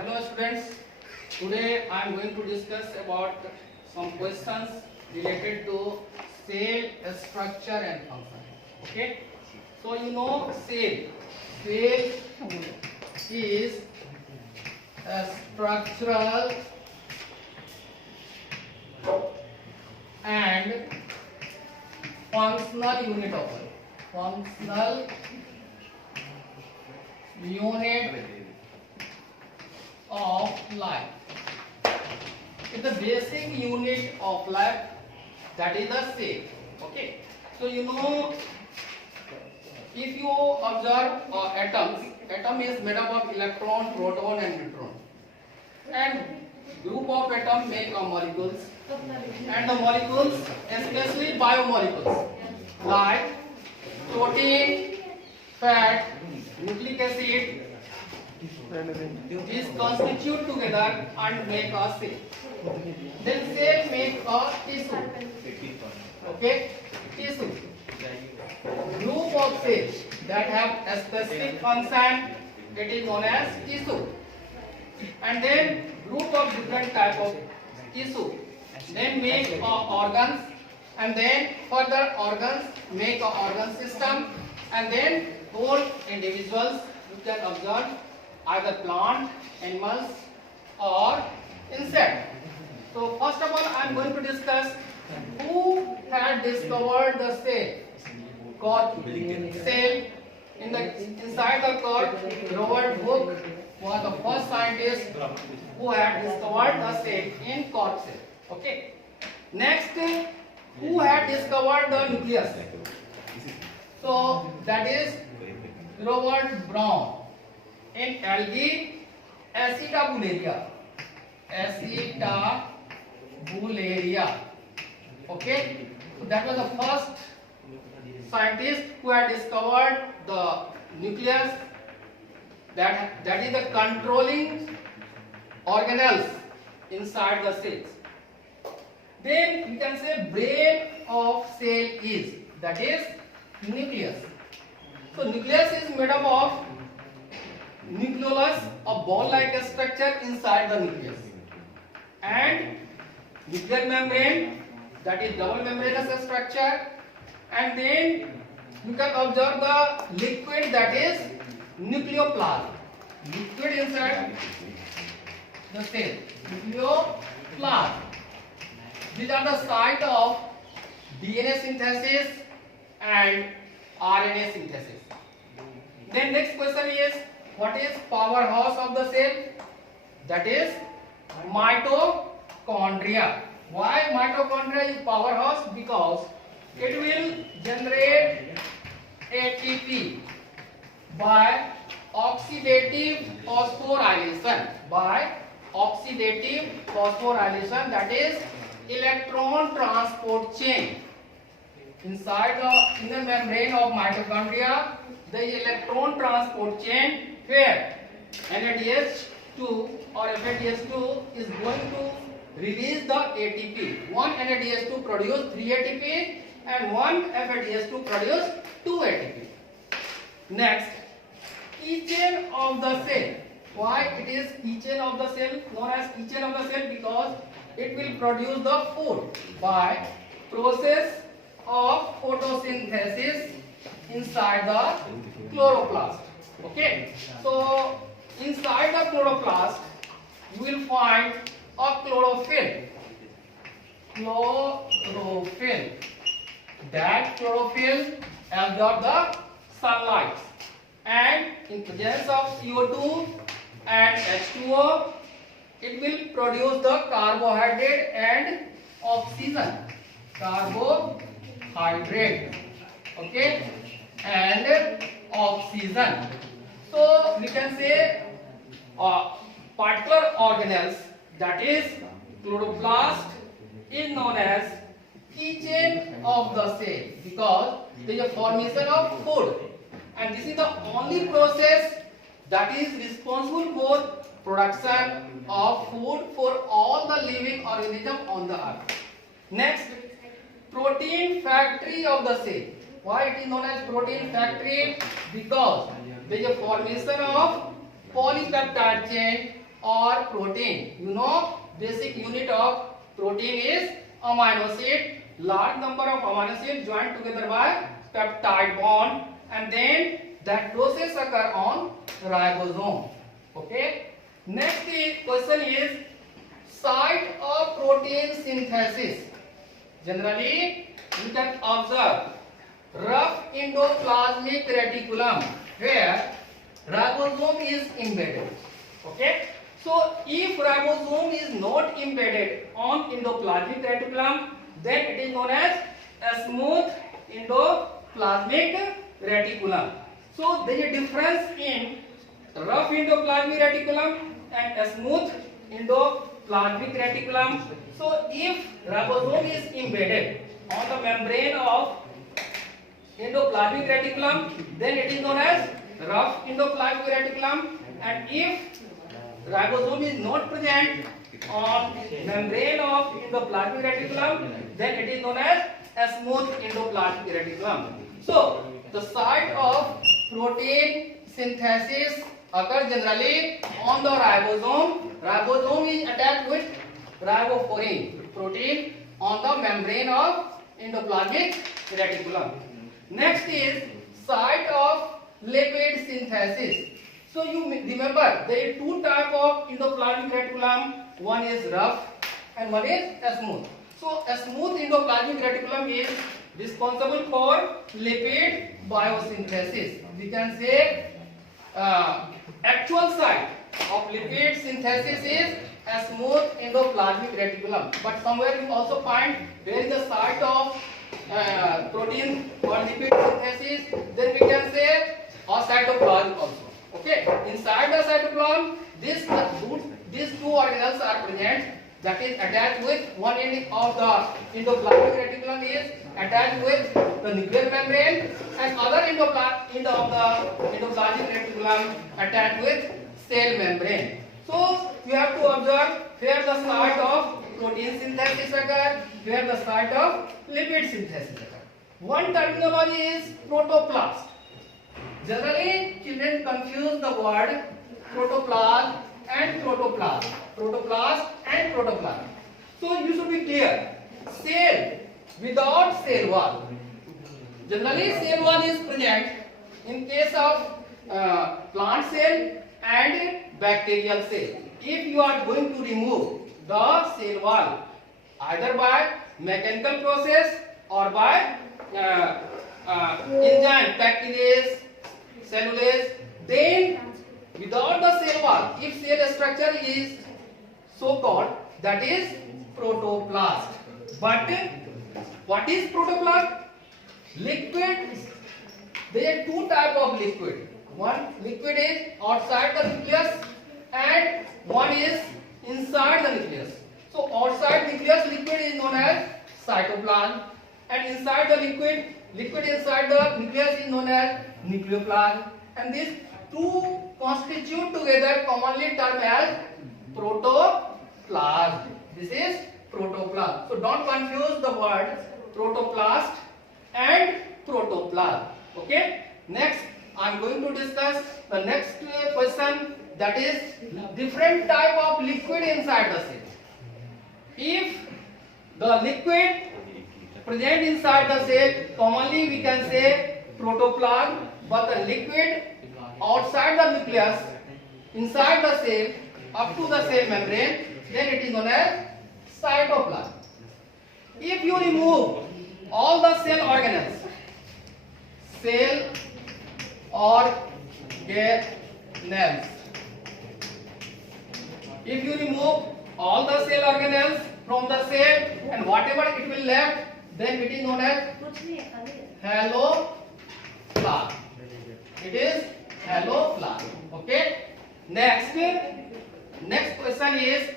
Hello students, today I am going to discuss about some questions related to cell structure and function. Okay, so you know cell is a structural and functional unit of life. Functional unit of life. It's the basic unit of life, that is the cell. Okay, so you know, if you observe atom is made up of electron, proton and neutron, and group of atom make molecules, and the molecules, especially biomolecules like protein, fat, nucleic acid, these constitute together and make a cell. Then cell make a tissue. Okay, tissue. Group of cells that have a specific function, it is known as tissue. And then group of different type of tissue, then make organs, and then further organs make a organ system, and then whole individuals you can observe either plant, animals or insect. So first of all I am going to discuss who had discovered the cell. Cork cell inside the cork. Robert Hooke was the first scientist who had discovered the cell in cork cell. Okay. Next, who had discovered the nucleus? So that is Robert Brown in algae Acetobularia. Okay, so that was the first scientist who had discovered the nucleus, that is the controlling organelles inside the cells. Then we can say brain of cell is, that is nucleus. So nucleus is made up of nucleus, a ball-like structure inside the nucleus, and nuclear membrane, that is double membranous structure, and then you can observe the liquid, that is nucleoplasm. Liquid inside the cell, nucleoplasm. These are the site of DNA synthesis and RNA synthesis. Then next question is, what is powerhouse of the cell? That is mitochondria. Why mitochondria is powerhouse? Because it will generate ATP by oxidative phosphorylation. That is electron transport chain. Inside the inner membrane of mitochondria, there is electron transport chain where NADH2 or FADH2 is going to release the ATP. One NADH2 produce 3 ATP and one FADH2 produce 2 ATP. Next, keychain of the cell. Why it is keychain of the cell? Known as keychain of the cell because it will produce the food by process of photosynthesis inside the chloroplast. Okay, so inside the chloroplast you will find a chlorophyll. That chlorophyll absorbs the sunlight, and in presence of CO2 and H2O, it will produce the carbohydrate and oxygen. Carbohydrate, okay, and oxygen. So we can say particular organelles, that is chloroplast, is known as keychain of the cell because there is a formation of food, and this is the only process that is responsible for production of food for all the living organisms on the earth. Next, protein factory of the cell. Why it is known as protein factory? Because there is a formation of polypeptide chain or protein. You know, basic unit of protein is amino acid. Large number of amino acids joined together by peptide bond, and then that process occur on ribosome. Okay. Next question is site of protein synthesis. Generally, you can observe rough endoplasmic reticulum where ribosome is embedded. Okay. So if ribosome is not embedded on endoplasmic reticulum, then it is known as a smooth endoplasmic reticulum. So there is a difference in rough endoplasmic reticulum and a smooth endoplasmic reticulum. So if ribosome is embedded on the membrane of endoplasmic reticulum, then it is known as rough endoplasmic reticulum, and if ribosome is not present on membrane of endoplasmic reticulum, then it is known as a smooth endoplasmic reticulum. So the site of protein synthesis occurs generally on the ribosome. Ribosome is attached with ribofourin protein on the membrane of endoplasmic reticulum. Next is site of lipid synthesis. So you remember there are two types of endoplasmic reticulum. One is rough and one is smooth. So a smooth endoplasmic reticulum is responsible for lipid biosynthesis. We can say actual site of lipid synthesis is a smooth endoplasmic reticulum. But somewhere you also find where is the site of protein or lipid synthesis. Then we can say a cytoplasm also. Okay, inside the cytoplasm, these two organelles are present. That is attached with one end of the endoplasmic reticulum is attached with the nuclear membrane, and other end of the endoplasmic reticulum attached with cell membrane. So you have to observe where the site of protein synthesis occurs, where the site of lipid synthesis occurs. One terminology is protoplast. Generally, children confuse the word protoplasm and protoplasm. Protoplast and protoplasm. So you should be clear. Cell without cell wall. Generally, cell wall is present in case of plant cell and bacterial cell. If you are going to remove the cell wall either by mechanical process or by enzyme, bacteriase, cellulase, then without the cell wall, if cell structure is so called, that is protoplast. But what is protoplast? Liquid. There are two types of liquid. One liquid is outside the nucleus and one is inside the nucleus. So outside nucleus liquid is known as cytoplasm, and inside the liquid inside the nucleus is known as nucleoplasm, and these two constitute together commonly termed as protoplasm. This is protoplasm. So don't confuse the word protoplast and protoplasm. Okay. Next, I am going to discuss the next question, that is different type of liquid inside the cell. If the liquid present inside the cell, commonly we can say protoplasm, but the liquid outside the nucleus, inside the cell, up to the cell membrane, then it is known as cytoplasm. If you remove all the cell organelles, cell organelles, if you remove all the cell organelles from the cell and whatever it will left, then it is known as halloplasm. It is halloplasm. Okay. Next question is,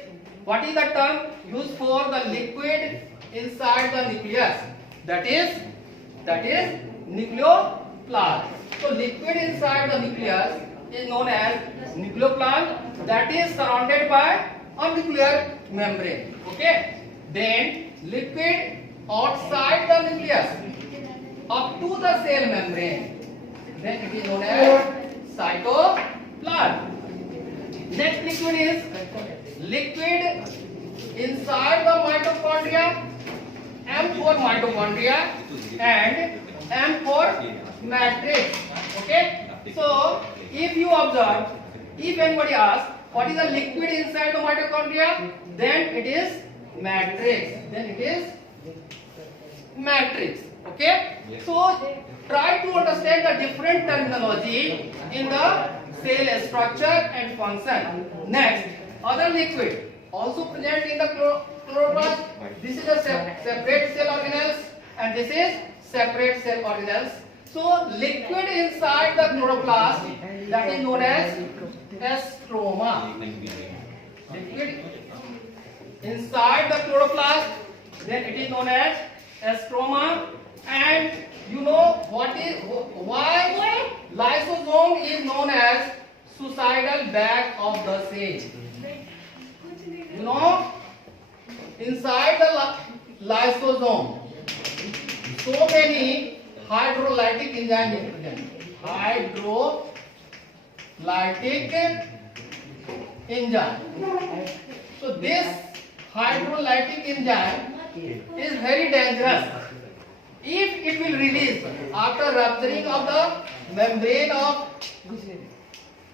what is the term used for the liquid inside the nucleus? That is nucleoplasm. So liquid inside the nucleus is known as nucleoplasm, that is surrounded by a nuclear membrane. Okay. Then liquid outside the nucleus up to the cell membrane, then it is known as cytoplasm. Next liquid is liquid inside the mitochondria. M for mitochondria and M for matrix. Okay. So if you observe, if anybody asks what is the liquid inside the mitochondria, then it is matrix. Then it is matrix. Okay. So try to understand the different terminology in the cell structure and function. Next, other liquid also present in the chloroplast. This is a separate cell organelles and this is separate cell organelles. So liquid inside the chloroplast, that is known as stroma. Liquid inside the chloroplast, then it is known as stroma. And you know why lysosome is known as suicidal bag of the cell. You know, inside the lysosome, so many hydrolytic enzymes are present. Hydrolytic enzyme. So this hydrolytic enzyme is very dangerous. If it will release after rupturing of the membrane of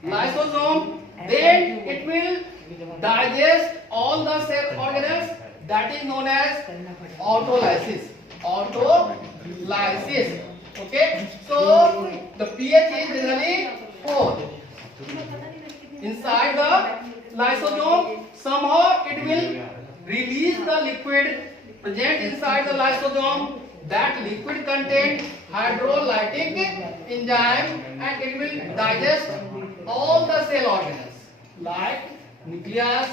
lysosome, then it will digest all the cell organelles. That is known as autolysis. Autolysis. Okay. So the pH is generally 4. Inside the lysosome, somehow it will release the liquid present inside the lysosome. That liquid contains hydrolytic enzyme and it will digest all the cell organelles like nucleus,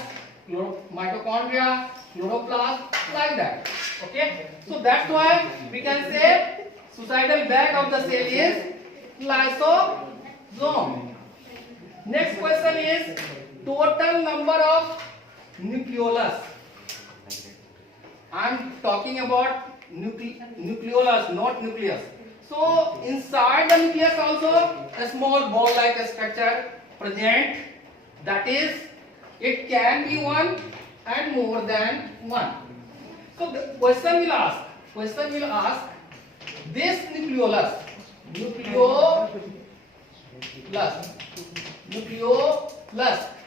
mitochondria, chloroplast, like that. Okay. So that's why we can say suicidal bag of the cell is lysosome. Next question is total number of nucleolus. I am talking about nucleolus, not nucleus. So inside the nucleus also a small ball-like structure present. That is, it can be one and more than one. So the question will ask this nucleolus,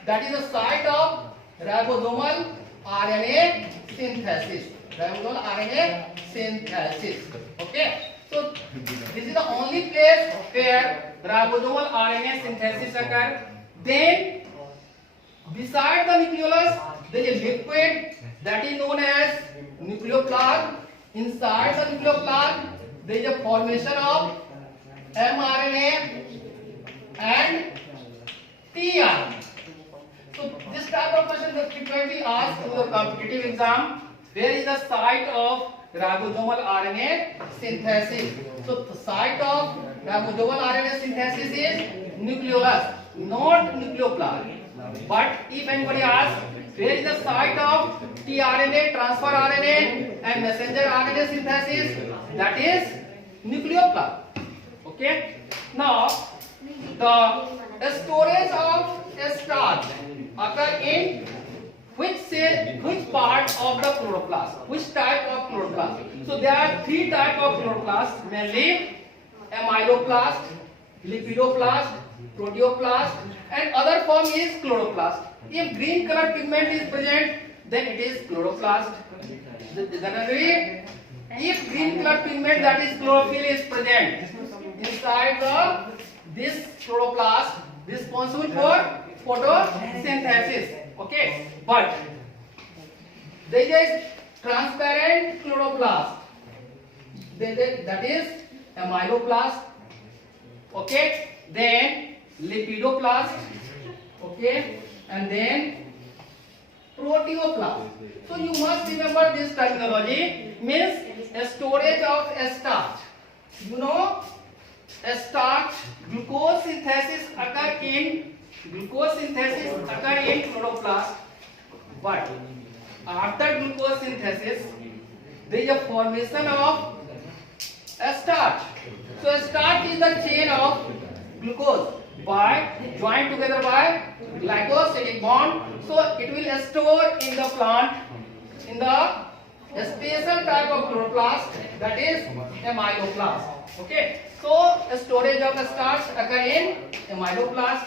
that is the site of ribosomal RNA synthesis. Okay. So this is the only place where ribosomal RNA synthesis occurs. Then beside the nucleolus there is a liquid that is known as nucleoplasm. Inside the nucleoplasm there is a formation of mRNA and tRNA. So this type of question that frequently asked in the competitive exam, where is the site of ribosomal RNA synthesis? So the site of ribosomal RNA synthesis is nucleolus, not nucleoplasm. But if anybody asks where is the site of tRNA, transfer RNA and messenger RNA synthesis, that is nucleoplasm. Okay. Now the storage of starch occur in which part of the chloroplast? Which type of chloroplast? So there are three types of chloroplast, mainly amyloplast, lipidoplast, protoplast, and other form is chloroplast. If green color pigment is present, then it is chloroplast. Generally, if green color pigment, that is chlorophyll, is present inside this chloroplast, responsible for photosynthesis. Okay, but there is transparent chloroplast, that is amyloplast. Okay, then lipidoplast. Okay, and then proteoplast. So you must remember this terminology, means a storage of a starch. You know, a starch, glucose synthesis occur in chloroplast, but after glucose synthesis there is a formation of a starch. So a starch is the chain of glucose. by joined together by glycosidic bond. So it will store in the plant in the special type of chloroplast, that is amyloplast. Okay, so storage of the starch occur in amyloplast,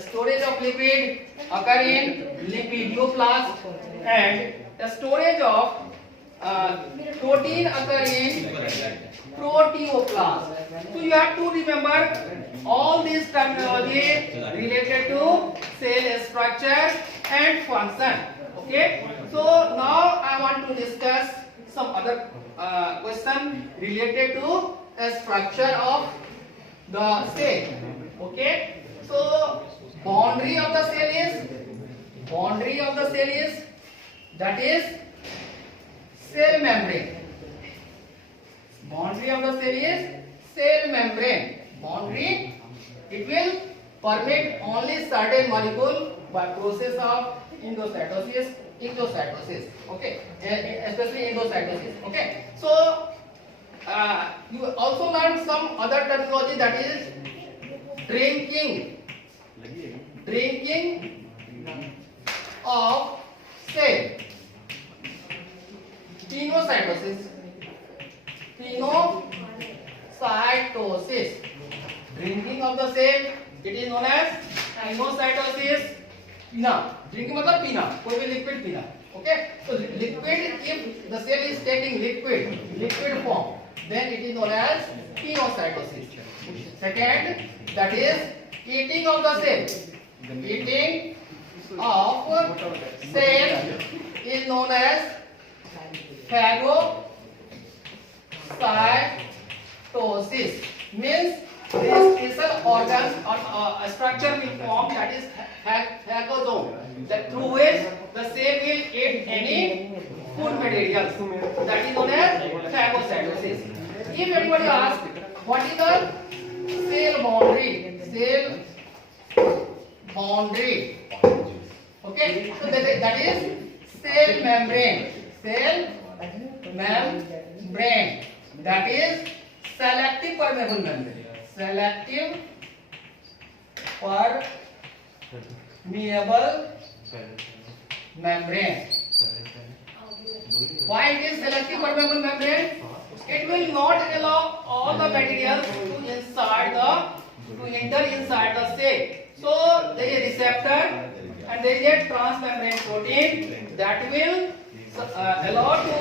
storage of lipid occur in lipidioplast, and the storage of protein occur in proteoplast. So you have to remember all these terminology related to cell structure and function. Okay, so now I want to discuss some other question related to the structure of the cell. Okay, so boundary of the cell is that is cell membrane. Boundary of the cell is cell membrane. Boundary, it will permit only certain molecule by process of endocytosis. Okay, especially endocytosis. Okay, so you also learned some other terminology, that is drinking of cell. Pinocytosis. Drinking of the cell, it is known as pinocytosis. Pina, drinking मतलब पीना, कोई भी liquid पीना. Okay, so liquid, if the cell is taking liquid form, then it is known as pinocytosis. Second, that is eating of the cell. Eating of cell is known as phagocytosis. Means this special organs or structure will form, that is phagosome, that through which the cell will eat any food materials, that is known as phagocytosis. If anybody asks what is the cell boundary, okay, so that is cell membrane, that is selective permeable membrane. Selective permeable membrane. Why it is selective permeable membrane? It will not allow all the materials to enter inside the cell. So there is a receptor and there is a transmembrane protein that will allow to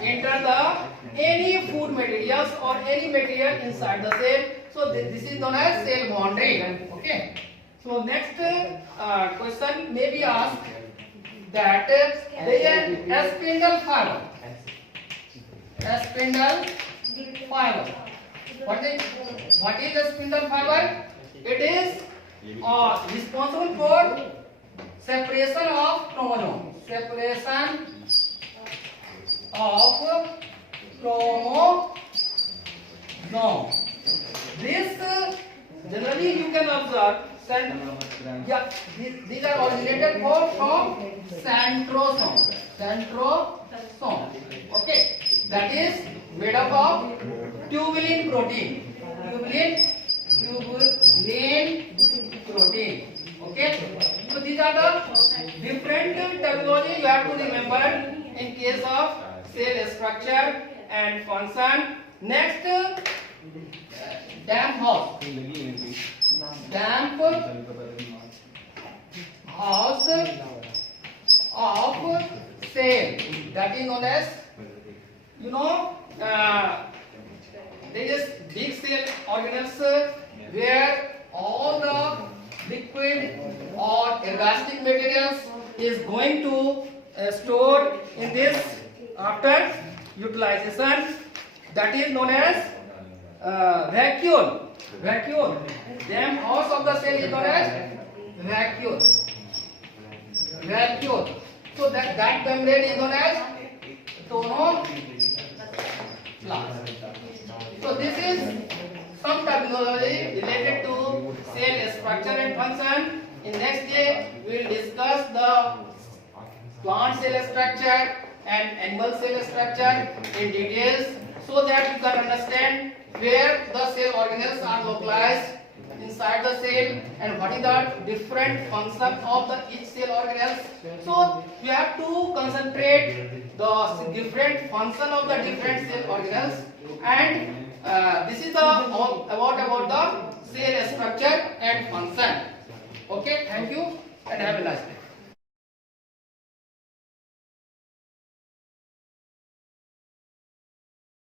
enter any food materials or any material inside the cell. So this is known as cell boundary. Okay. So next question may be asked, that there is a spindle fiber. What is the spindle fiber? It is responsible for separation of chromosome. This generally you can observe. These are originated from centrosome. Okay, that is made up of tubulin protein. Okay, so these are the different terminology you have to remember in case of cell structure and function. Next, damp house of cell, that is known as, there is big cell organelles where all the liquid or elastic materials is going to store in this after utilization, that is known as vacuole. Damp house of the cell is known as vacuole. So that membrane is known as protoplast. So this is some terminology related to cell structure and function. In next day we will discuss the plant cell structure and animal cell structure in details, so that you can understand where the cell organelles are localized inside the cell and what is the different function of the each cell organelles. So we have to concentrate the different function of the different cell organelles, and this is the all about the cell structure and function. Okay, thank you and have a nice day.